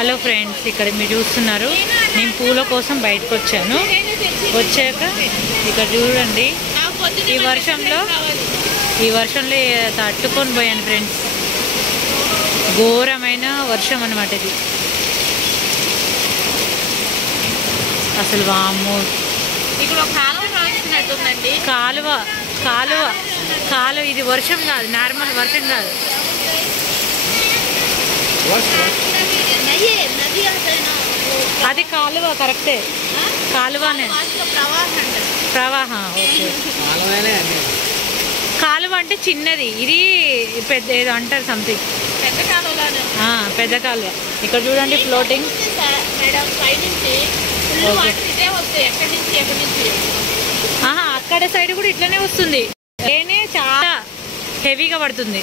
Hello friends, ఇక్కడ మీరు చూస్తున్నారు. నేను పూల కోసం బయటకు వచ్చాను. వచ్చాక ఇక్కడ చూడండి, ఈ వర్షంలో తట్టుకొని పోయాను ఫ్రెండ్స్. ఘోరమైన వర్షం అన్నమాట ఇది. అసలు వామ్మో, ఇక్కడ కాలువ కాలువ కాలువ కాలువ ఇది వర్షం కాదు, నార్మల్ వర్షం కాదు. అది కాలువ, కరెక్టే, కాలువనే, ప్రవాహం. ఓకే, కాలువ అంటే చిన్నది, ఇది పెద్ద ఏదో అంటారు సంథింగ్, పెద్ద కాలువ. ఇక్కడ చూడండి ఫ్లోటింగ్. అక్కడ సైడ్ కూడా ఇట్లనే వస్తుంది, చాలా హెవీగా పడుతుంది.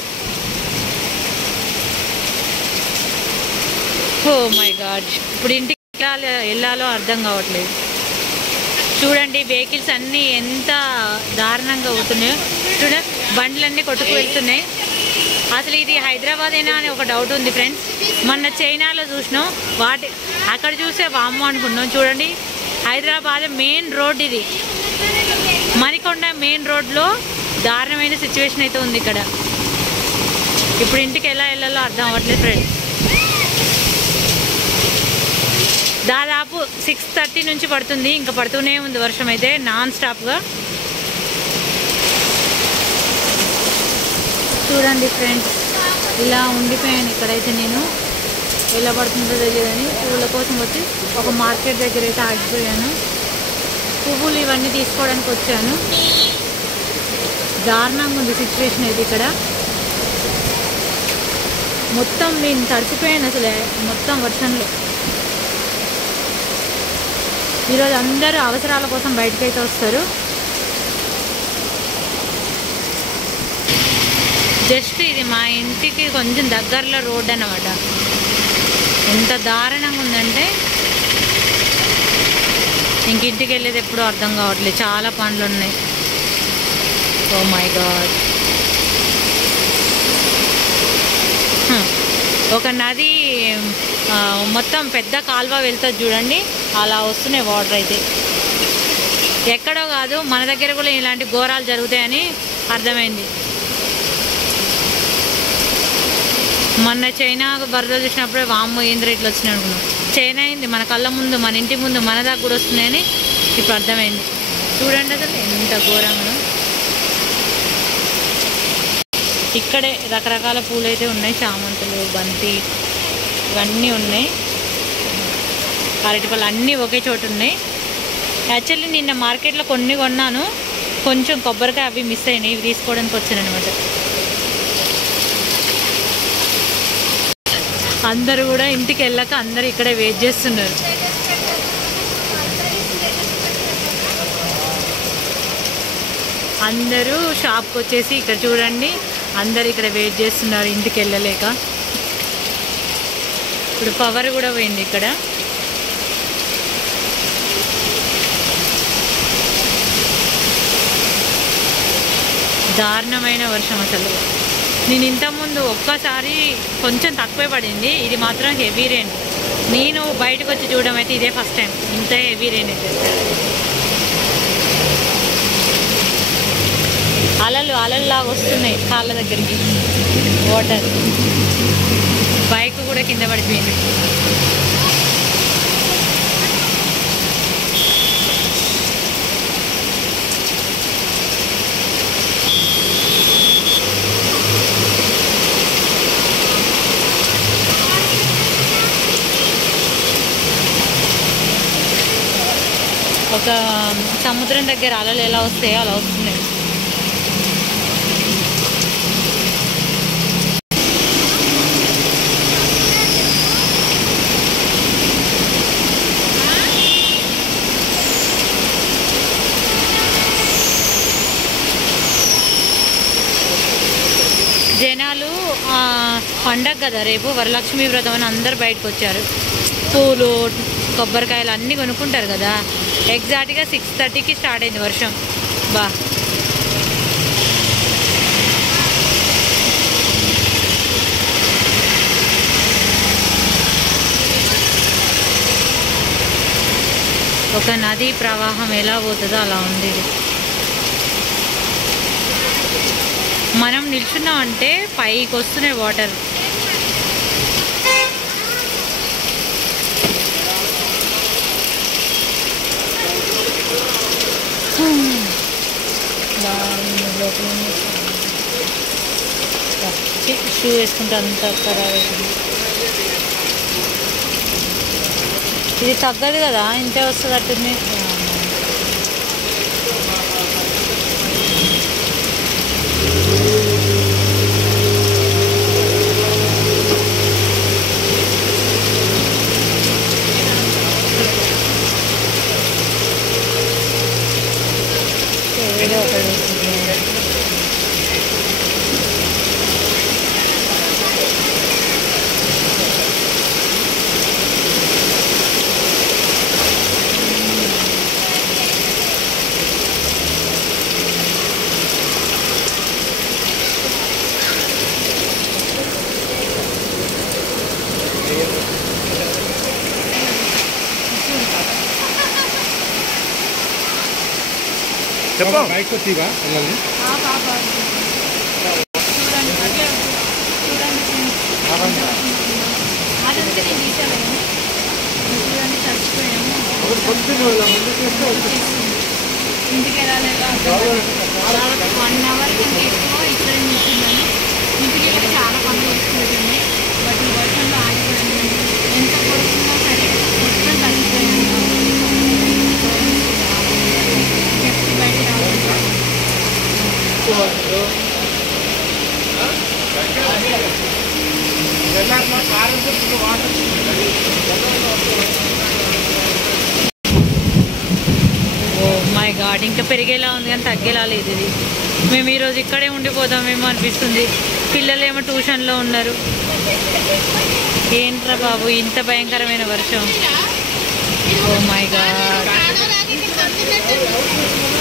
ఓ మై గాడ్, ఇప్పుడు ఇంటికి వెళ్ళాలో అర్థం కావట్లేదు. చూడండి వెహికల్స్ అన్నీ ఎంత దారుణంగా అవుతున్నాయో. చూడండి బండ్లన్నీ కొట్టుకు వెళ్తున్నాయి. అసలు ఇది హైదరాబాదేనా అని ఒక డౌట్ ఉంది ఫ్రెండ్స్. మొన్న చైనాలో చూసినాం, అక్కడ చూసే వామ్మో అనుకున్నాం. చూడండి హైదరాబాద్ మెయిన్ రోడ్ ఇది, మణికొండ మెయిన్ రోడ్లో దారుణమైన సిచ్యువేషన్ అయితే ఉంది ఇక్కడ. ఇప్పుడు ఇంటికి ఎలా వెళ్ళాలో అర్థం అవ్వట్లేదు ఫ్రెండ్స్. దాదాపు 6:30 నుంచి పడుతుంది, ఇంకా పడుతూనే ఉంది వర్షం అయితే నాన్ స్టాప్గా. చూడండి ఫ్రెండ్స్, ఇలా ఉండిపోయాను ఇక్కడైతే. నేను ఎలా పడుతుందో తెలియదని పువ్వుల కోసం వచ్చి ఒక మార్కెట్ దగ్గర అయితే ఆగిపోయాను. పువ్వులు ఇవన్నీ తీసుకోవడానికి వచ్చాను. దారుణంగా ఉంది సిచ్యువేషన్ అయితే ఇక్కడ. మొత్తం నేను తడిసిపోయాను అసలు, మొత్తం వర్షంలో. ఈరోజు అందరూ అవసరాల కోసం బయటకైతే వస్తారు. జస్ట్ ఇది మా ఇంటికి కొంచెం దగ్గరలో రోడ్ అన్నమాట. ఎంత దారుణంగా ఉందంటే ఇంక ఇంటికి వెళ్ళేది ఎప్పుడూ అర్థం కావట్లేదు. చాలా పనులు ఉన్నాయి. ఓ మై గాడ్, ఒక నది మొత్తం పెద్ద కాలువ వెళ్తుంది చూడండి, అలా వస్తున్నాయి వాటర్ అయితే. ఎక్కడో కాదు, మన దగ్గర కూడా ఇలాంటి ఘోరాలు జరుగుతాయని అర్థమైంది. మొన్న చైనా వరదలు చూసినప్పుడే వామ్మో ఏంద్ర ఇట్లా వచ్చినాయి అనుకున్నాం. చైనా అయింది మన కళ్ళ ముందు, మన ఇంటి ముందు, మన దాకా కూడా వస్తున్నాయని ఇప్పుడు అర్థమైంది. చూడండి అసలు ఎంత ఘోరంగా. ఇక్కడే రకరకాల పూలు అయితే ఉన్నాయి, చామంతులు, బంతి, ఇవన్నీ ఉన్నాయి. అరటిపళ్ళు అన్నీ ఒకే చోటు ఉన్నాయి. యాక్చువల్లీ నిన్న మార్కెట్లో కొన్ని కొన్నాను, కొంచెం కొబ్బరికాయ అవి మిస్ అయినాయి, ఇవి తీసుకోవడానికి వచ్చాను అనమాట. అందరూ కూడా ఇంటికి వెళ్ళాక అందరూ ఇక్కడే వెయిట్ చేస్తున్నారు. అందరూ షాప్కి వచ్చేసి ఇక్కడ చూడండి, అందరు ఇక్కడ వెయిట్ చేస్తున్నారు ఇంటికి వెళ్ళలేక. ఇప్పుడు పవర్ కూడా పోయింది ఇక్కడ. దారుణమైన వర్షం అసలు. నేను ఇంతకుముందు ఒక్కసారి కొంచెం తక్కువే పడింది, ఇది మాత్రం హెవీ రెయిన్. నేను బయటకు వచ్చి చూడడం అయితే ఇదే ఫస్ట్ టైం ఇంత హెవీ రెయిన్ అయితే. అలల్లాగా వస్తున్నాయి కాళ్ళ దగ్గరికి వాటర్. బైక్ కూడా కింద పడిపోయింది. ఒక సముద్రం దగ్గర అలలు ఎలా వస్తాయో అలా వస్తున్నాయి. జనాలు పండగ కదా రేపు, వరలక్ష్మి వ్రతం అని అందరు బయటకు వచ్చారు. పూలు, కొబ్బరికాయలు అన్నీ కొనుక్కుంటారు కదా. ఎగ్జాక్ట్గా 6:30కి స్టార్ట్ అయింది వర్షం. బా, ఒక నది ప్రవాహం ఎలా పోతుందో అలా ఉంది ఇది. మనం నిల్చున్నామంటే పైకి వస్తున్నాయి వాటర్. షూ వేసుకుంటే అంత ఖరాబ్ అవుతుంది. ఇది తగ్గదు కదా, ఇంతే వస్తుంది అట్టుంది. ఏదో ఒకటి చెప్పు బైక్ తీగా చూడండి అదంతా నేను తీసాను. చూడండి చచ్చిపోయాము. ఇంటికి వెళ్ళాలి 1 అవర్ కంటే ఎక్కువ ఇక్కడ నిల్చున్నాను. ఇంటికి వెళ్ళి చాలా పనులు వస్తున్నాయి. బట్ ఈ వర్షంలో ఆగిపోయాను. ఎంత పడుతున్నా సరే మొత్తం తగ్గిపోయాను. చెప్తే బయట రావాలి. ఓ మై గాడ్, ఇంకా పెరిగేలా ఉంది కానీ తగ్గేలా లేదు ఇది. మేము ఈరోజు ఇక్కడే ఉండిపోదామేమో అనిపిస్తుంది. పిల్లలేమో ట్యూషన్లో ఉన్నారు. ఏంట్రా బాబు ఇంత భయంకరమైన వర్షం. ఓ మై గాడ్,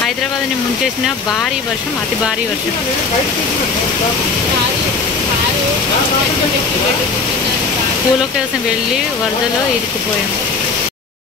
హైదరాబాద్ని ముంచేసిన భారీ వర్షం, అతి భారీ వర్షం. పూల కోసం వెళ్ళి వరదలో ఇరుక్కుపోయాం.